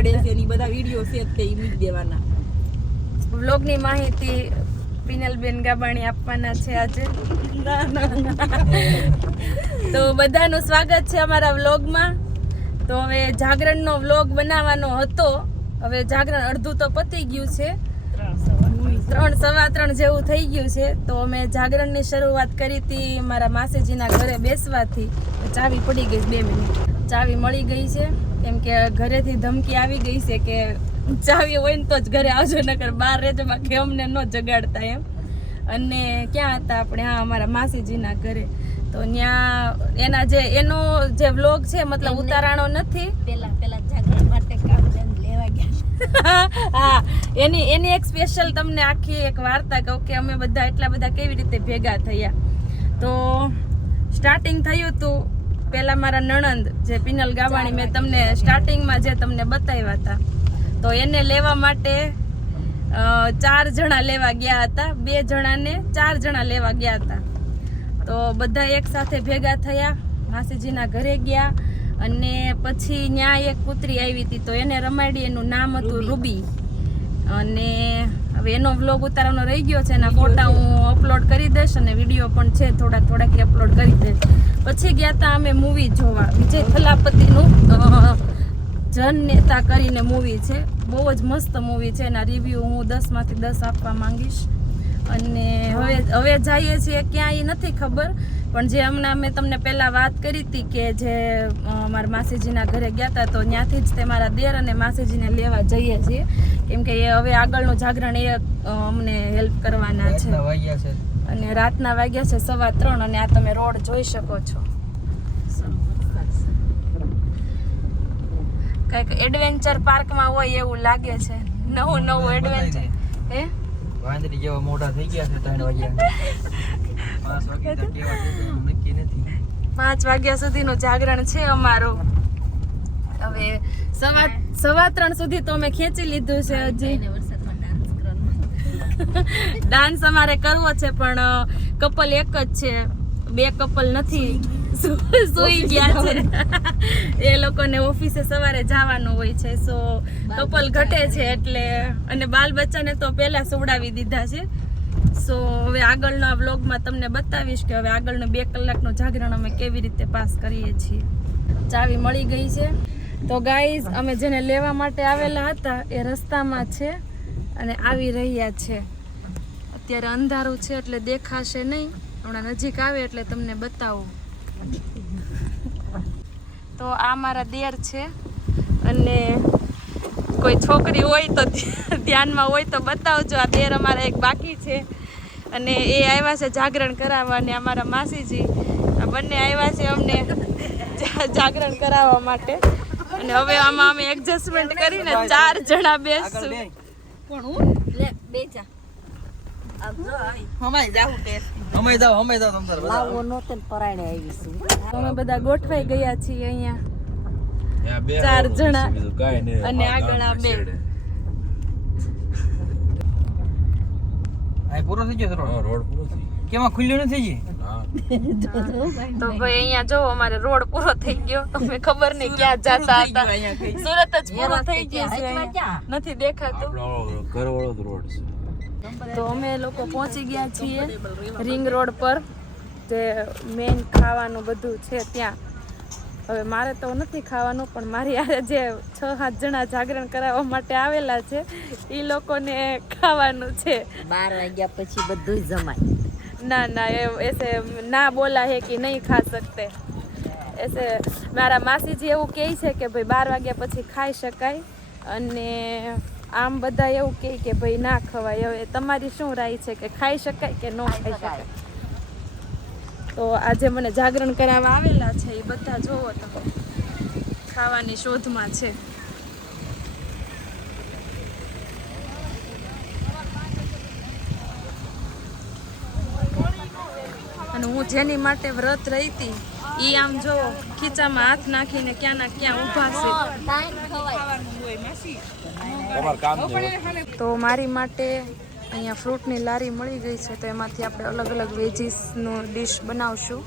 પાડે છે એની બધા વિડીયો છે તે મૂકી દેવાના. વ્લોગની માહિતી પિનલબેન ગાબાણી આપવાના છે આજે. તો બધાનું સ્વાગત છે અમારા વ્લોગમાં. તો હવે જાગરણનો વ્લોગ બનાવવાનો હતો. હવે જાગરણ અડધું તો પતી ગયું છે, 3:15 જેવું થઈ ગયું છે. તો અમે જાગરણની શરૂઆત કરી હતી મારા માસીજીના ઘરે બેસવાથી. ચાવી પડી ગઈ 2 મિનિટ, ચાવી મળી ગઈ છે કેમ કે ઘરેથી ધમકી આવી ગઈ છે કે ચાવી હોય ને તો જ ઘરે આવજો, નકર બહાર રહેજો, બાકી અમને ન જગાડતા એમ. અને ક્યાં હતા આપણે? હા, અમારા માસીજીના ઘરે. તો ત્યાં એનો જે વ્લોગ છે, મતલબ ઉતારાણો નથી. પેલા જાગરણ માટે કામ લેવા ગયા. હા, એની એક સ્પેશિયલ તમને આખી એક વાર્તા કહું કે અમે બધા એટલા બધા કેવી રીતે ભેગા થયા. તો સ્ટાર્ટિંગ થયું હતું પહેલા મારા નણંદ જે પિનલ ગાવાણી, મેં તમને સ્ટાર્ટિંગમાં જે તમને બતાવ્યા હતા, તો એને લેવા માટે 4 જણા લેવા ગયા હતા. 2 જણાને 4 જણા લેવા ગયા હતા. તો બધા એક સાથે ભેગા થયા, માસીજીના ઘરે ગયા. અને પછી ત્યાં એક કૂતરી આવી હતી, તો એને રમાડી. એનું નામ હતું રૂબી. અને હવે એનો વ્લોગ ઉતારવાનો રહી ગયો છે. એના ફોટા હું અપલોડ કરી દઈશ અને વિડીયો પણ છે થોડાક અપલોડ કરી દઈશ. પછી ગયા હતા અમે મૂવી જોવા. વિજય થલાપતિનું જનનેતા કરીને મૂવી છે. બહુ જ મસ્ત મૂવી છે. એના રિવ્યૂ હું 10 માંથી 10 આપવા માંગીશ. અને હવે જઈએ છીએ ક્યાં એ નથી ખબર, પણ જે હમણાં મેં તમને પહેલાં વાત કરી હતી કે જે મારા માસીજીના ઘરે ગયા હતા, તો ત્યાંથી જ તે મારા દેર અને માસીજીને લેવા જઈએ છીએ કેમ કે એ હવે આગળનું જાગરણ એ અમને હેલ્પ કરવાના છે. અને રાતના વાગ્યા છે 3:15 અને આ તમે રોડ જોઈ શકો છો. કંઈક એડવેન્ચર પાર્કમાં હોય એવું લાગે છે. નવું એડવેન્ચર. હે, વાંદરી જેવા મોટા થઈ ગયા છે 3 વાગ્યા. 5 વાગ્યા સુધીનું જાગરણ છે અમારું. હવે 3:15 સુધી તો અમે ખેંચી લીધું છે. હજી ડાન્સ અમારે કરવો છે, પણ કપલ એક જ છે, 2 કપલ નથી, સુઈ ગયા છે. એ લોકોને ઓફિસે સવારે જવાનું હોય છે, સો કપલ ઘટે છે એટલે. અને બાલ બચ્ચાને તો પહેલા સુવડાવી દીધા છે. સો હવે આગળના વ્લોગમાં તમને બતાવીશ કે હવે આગળનો 2 કલાકનો જાગરણ અમે કેવી રીતે પાસ કરીએ છીએ. ચાવી મળી ગઈ છે. તો ગાઈઝ, અમે જેને લેવા માટે આવેલા હતા એ રસ્તામાં છે અને આવી રહ્યા છે. અત્યારે અંધારું છે એટલે દેખાશે નહીં, હમણાં નજીક આવે એટલે તમને બતાવું. તો આ મારા દેર છે અને કોઈ છોકરી હોય તો ધ્યાનમાં હોય તો બતાવજો. આ દેર અમારા એક બાકી છે અને એ આવ્યા છે જાગરણ કરાવવા. અને અમારા માસીજી, આ બંને આવ્યા છે અમને જાગરણ કરાવવા માટે. અને હવે આમાં અમે એડજસ્ટમેન્ટ કરીને 4 જણા બેસશું. પણ હું લે બેજા અમે બધા ગોઠવાઈ ગયા છીએ અહીંયા 4 જણા અને આગળ આ 2. પૂરો થઈ ગયો રોડ પૂરો થઈ ગયો. કેમાં ખુલ્યો નથી જી? તો ભાઈ અહીંયા જો અમારે રોડ પૂરો થઈ ગયો. તમે ખબર નહીં ક્યાં જતા હતા. સુરત જ પૂરો થઈ ગયો છે, નથી દેખાતું. ઘરવાળો રોડ છે. તો અમે લોકો પહોંચી ગયા છીએ રિંગ રોડ પર, જે મેઇન ખાવાનું બધું છે ત્યાં. હવે મારે તો નથી ખાવાનું, પણ મારી યારે જે 6-7 જણા જાગરણ કરાવવા માટે આવેલા છે એ લોકોને ખાવાનું છે. 12 વાગ્યા પછી બધું જમાય. ના ऐसे ना बोला है कि नहीं खा सकते. ऐसे મારા માસીજી એવું કહે છે કે ભાઈ 12 વાગ્યા પછી ખાઈ શકાય, અને આમ બધા એવું કહે કે ભાઈ ના ખવાય. હવે તમારી શું રાય છે કે ખાઈ શકાય કે ન ખાઈ શકાય? તો આજે મને જાગરણ કરાવવા આવેલા છે એ બધા જોવો તમે ખાવાની શોધમાં છે. અને હું જેની માટે વ્રત રહી હતી એ આમ જો ખીચામાં હાથ નાખીને ક્યાં ના ક્યાં ઊભા છે. તો મારી માટે અહીંયા ફ્રૂટની લારી મળી ગઈ છે, તો એમાંથી આપણે અલગ અલગ વેજીસનું ડીશ બનાવશું.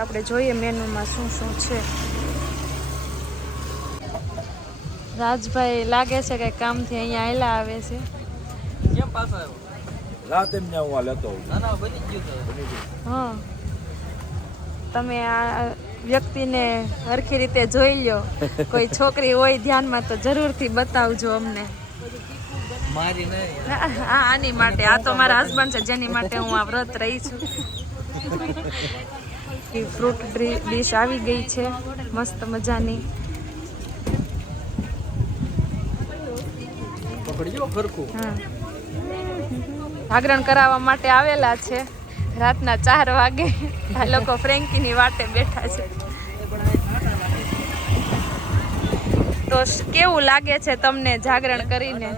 આપણે જોઈએ મેનુમાં શું શું છે. રાજભાઈ લાગે છે કે કામથી અહીંયા આયલા આવે છે. કેમ પાછો આવ્યો? રાત એમને હું આ લેતો આવું. ના ના બની ગયું તો. હા, તમે આ વ્યક્તિને હરખી રીતે જોઈ લ્યો. કોઈ છોકરી હોય ધ્યાનમાં તો જરૂરથી બતાવજો અમને. મારી નહીં. હા, આની માટે. આ તો મારા હસબન્ડ છે જેની માટે હું આ વ્રત રહી છું. ફ્રૂટ ડીશ આવી ગઈ છે મસ્ત મજાની. પકડજો ખરખું. હા, જાગરણ કરાવવા માટે આવેલા છે. રાતના 4 વાગે આ લોકો ફ્રેન્કીની વાટે બેઠા છે. તો કેવું લાગે છે તમને જાગરણ કરીને?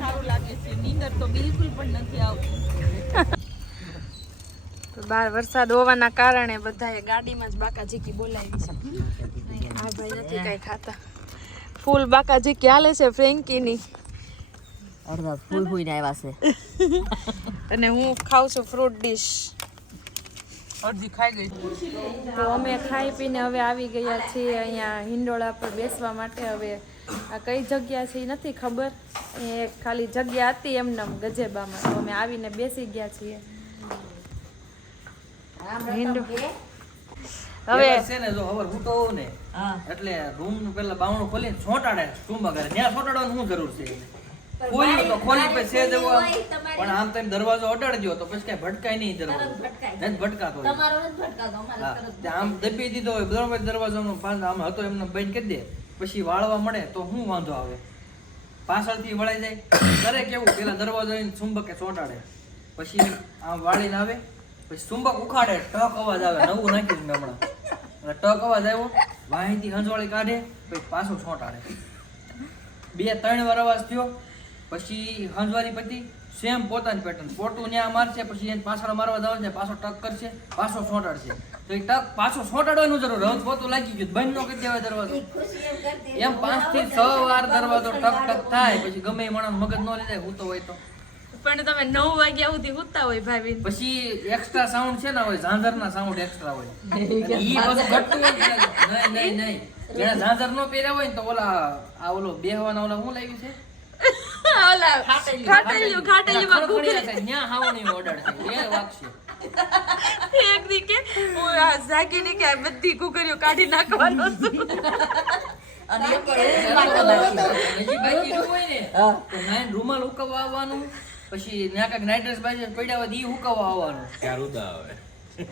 સારું લાગે છે. નીંદર તો બિલકુલ પણ નથી આવતી. તો બહાર વરસાદ હોવાના કારણે બધાએ ગાડીમાં જ બાકાજીકી બોલાવી છે. આ ભાઈ નથી કઈ ખાતા. ફૂલ બાકાજીકી હાલે છે ફ્રેન્કીની. અડધા ફૂલ ફૂઈને આવ્યા છે. અને હું ખાઉં છું ફ્રૂટ ડીશ. અડધી ખાઈ ગઈ. તો અમે ખાઈ પીને હવે આવી ગયા છીએ અહીંયા હિંડોળા પર બેસવા માટે. હવે આ કઈ જગ્યા છે એ નથી ખબર. એ ખાલી જગ્યા હતી એમનેમ ગજેબામાં. તો અમે આવીને બેસી ગયા છીએ. હવે છે ને જો હવાર ફૂટો હોવ ને એટલે રૂમ નું પેલા બાવણું ખોલીને છોટાડે ચુંબા કરે. ત્યાં છોટાડવાની શું જરૂર છે? ખોલ્યું તો ખોલી પછી છે જવું આમ. પણ આમ તમે દરવાજો અડાડજો તો પછી કઈ ભટકાય નહીં દરવાજો. નથી ભટકાતો હોય. હા, ત્યાં આમ દબી દીધો હોય બરોબર દરવાજો આમ હતો એમને બંધ કરી દે પછી વાળવા મળે તો શું વાંધો આવે? પાછળથી વળાઈ જાય. કરે કેવું પેલા દરવાજો ચુંબકે ચોંટાડે પછી આમ વાળીને આવે પછી ચુંબક ઉખાડે ટક અવાજ આવે. નવું નાખ્યું મેં હમણાં. ટક અવાજ આવ્યો વાહીથી હંજવાળી કાઢે પછી પાછું છોંટાડે. 2-3 વાર અવાજ થયો પછી હંજવારી પછી સેમ પોતાની પેટર્ન પોટું ન્યા મારશે પછી એને પાછળ મારવા જવાનું છે પાછો ટક કરશે પાછો છોંટાડશે. તો એ ટક પાછો છોંટાડવાનું જરૂર હવે પોતું લાગી ગયું બંધ ન કરી દેવાય દરવાજો. એમ 5 થી 6 વાર દરવાજો ટક ટક થાય પછી ગમે એ માણસ મગજ ન લઈ જાય હું તો હોય તો. પણ તમે 9 વાગ્યા સુધી સૂતા હોય ભાભી. પછી એક્સ્ટ્રા સાઉન્ડ છે ને હોય ઝાંઝરના સાઉન્ડ એક્સ્ટ્રા હોય. ઈ બધું ઘટતું હોય નહીં. જેને ઝાંઝર નો પહેર્યા હોય ને તો ઓલો બેહવાના ઓલા શું લાગ્યું છે? ઓલા ખાટેલિયું કુકરી ન્યા હાવણી ઓર્ડર છે એ વાગશે. એક દી કે હું આ જાગીને કે આ બધી કુકરીઓ કાઢી નાખવાનો છું. અને એક હજી બાકી રહ્યું હોય ને તો નાઈન રૂમાલ ઉકવવા આવવાનું પછી ત્યાં કાંઈક નાઈટ ડ્રેસ બાજુ પડ્યા હોય ઈ ઉકવવા આવવાનું. ક્યાં રુદા આવે.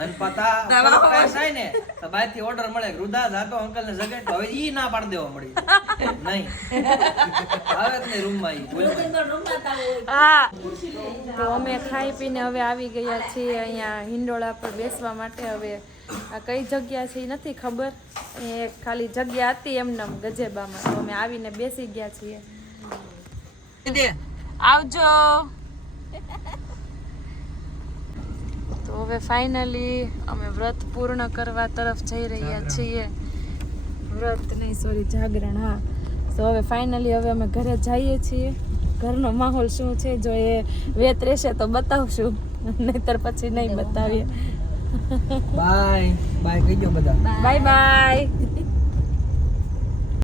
અને થાય ને તો બહારથી ઓર્ડર મળે રુદા જાતો અંકલ ને જગાડ હવે ઈ ના પાડી દેવા મળી નહીં આવે જ નહીં રૂમમાં ઈ બોલ. હા, તો અમે ખાઈ પીને હવે આવી ગયા છીએ અહીંયા હિંડોળા પર બેસવા માટે. હવે આ કઈ જગ્યા છે એ નથી ખબર. એ ખાલી જગ્યા હતી એમનેમ ગજેબામાં. તો અમે આવીને બેસી ગયા છીએ. આવજો. તો હવે ફાઇનલી અમે વ્રત પૂર્ણ કરવા તરફ જઈ રહ્યા છીએ. વ્રત નહીં સોરી જાગરણ. હા, તો હવે ફાઇનલી હવે અમે ઘરે જઈએ છીએ. ઘરનો માહોલ શું છે જો એ વેત રહેશે તો બતાવશું નહીતર પછી નહીં બતાવીએ. બાય બાય કહી દો બધા. Bye bye.